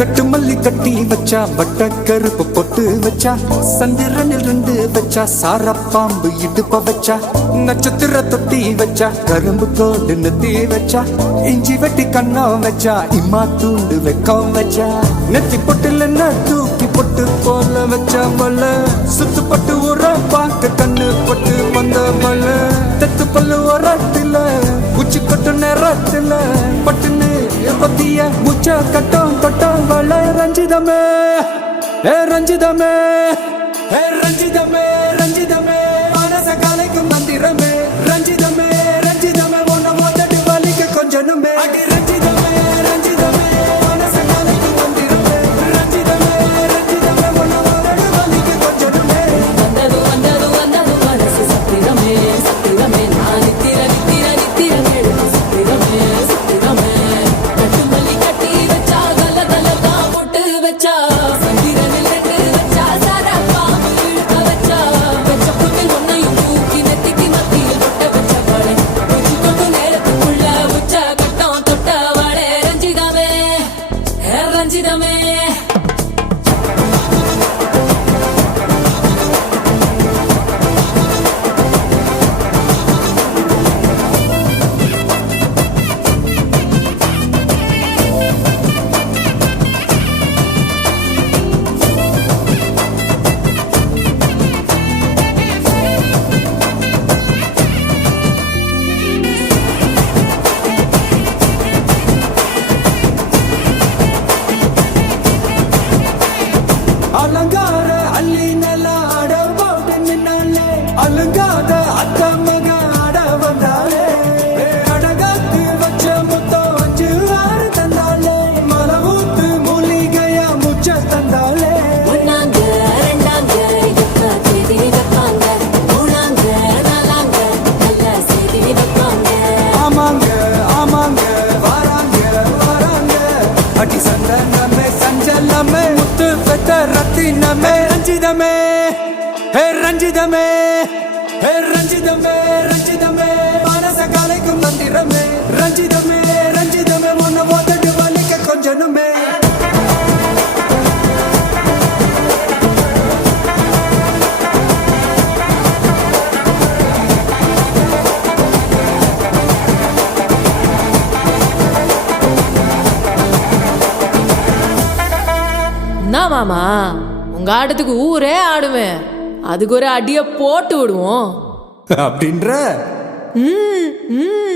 கட்டு மல்லி கட்டி வச்சா வட்ட கருப்பு பொட்டு வச்சா சந்திரனில் ரெண்டு வச்சா சார பாம்பு இடுப்ப வச்சா நட்சத்திர தொட்டி வச்சா கரும்பு தோடு நெத்தி வச்சா இஞ்சி வெட்டி கண்ணம் வச்சா இம்மா தூண்டு வெக்கம் வச்சா நெத்தி பொட்டுல தூக்கி பொட்டு போல வச்சா மல்ல சுத்து பட்டு உர பாக்க கண்ணு பொட்டு வந்த மல்ல தெத்து பல்லு உரத்துல உச்சி கொட்டு நேரத்துல பட்டுன்னு பத்திய முச்ச கட்டம் கட்டம் வள ரஞ்சிதமே ரஞ்சிதமே ரஞ்சிதமே ரஞ்சிதமே மனச கலைக்கும் மந்திரமே ரஞ்சிதமே ரஞ்சிதமே ஒன்ன மொத்தட்டு வலிக்க கொஞ்சனுமே ரஞ்சிதமே ரஞ்சிதமே மனச கலைக்கும் மந்திரமே ரஞ்சிதமே ரஞ்சிதமே ஒன்ன மொத்தட்டு வலிக்க கொஞ்சனுமே வந்தது வந்தது வந்தது மனசு சத்திரமே சத்திரமே நான் நித்திர நித்திர நித்திர கேடு சத்திரமே சத்திரமே கட்டு மல்லி கட்டி வச்சா கல கல தான் போட்டு வச்சா சந்திரனில் ரெண்டு வச்சா சார பாம்பு இழுக்க வச்சா வச்ச புண்ணில் ஒன்னையும் தூக்கி நெத்திக்கு மத்தியில் பொட்ட வச்ச வாழை உச்சி கொண்டு நேரத்துக்குள்ள உச்ச கட்டம் தொட்ட வாழை ரஞ்சிதமே ரஞ்சிதமே அலங்கார அள்ளி நல்ல ஆட போட்டு நின்னாலே அலங்காத அத்த மக ஆட வந்தாலே அடகாத்து வச்ச முத்தம் 5 6 தந்தாலே மலவூத்து மூலிகையா முச்ச தந்தாலே ஒன்னாங்க ரெண்டாங்க எப்ப தேதி வைப்பாங்க மூணாங்க நாலாங்க நல்ல செய்தி வைப்பாங்க ஆமாங்க ஆமாங்க வராங்க வராங்க அடி சந்தனமே சஞ்சலமே முத்து பெத்த ரத்தினமே ரஞ்சிதமே ரஞ்சிதமே ரஞ்சிதமே ரஞ்சிதமே மனச கலைக்கும் மந்திரமே ரஞ்சிதமே ரஞ்சிதமே ஒன்ன ஓத்தட்டு வலிக்க கொஞ்சனுமே என்ன மாமா உங்க ஆட்டத்துக்கு ஊரே ஆடுவேன் அதுக்கு ஒரு அடிய போட்டு விடுவோம் அப்படின்ற ம் ம்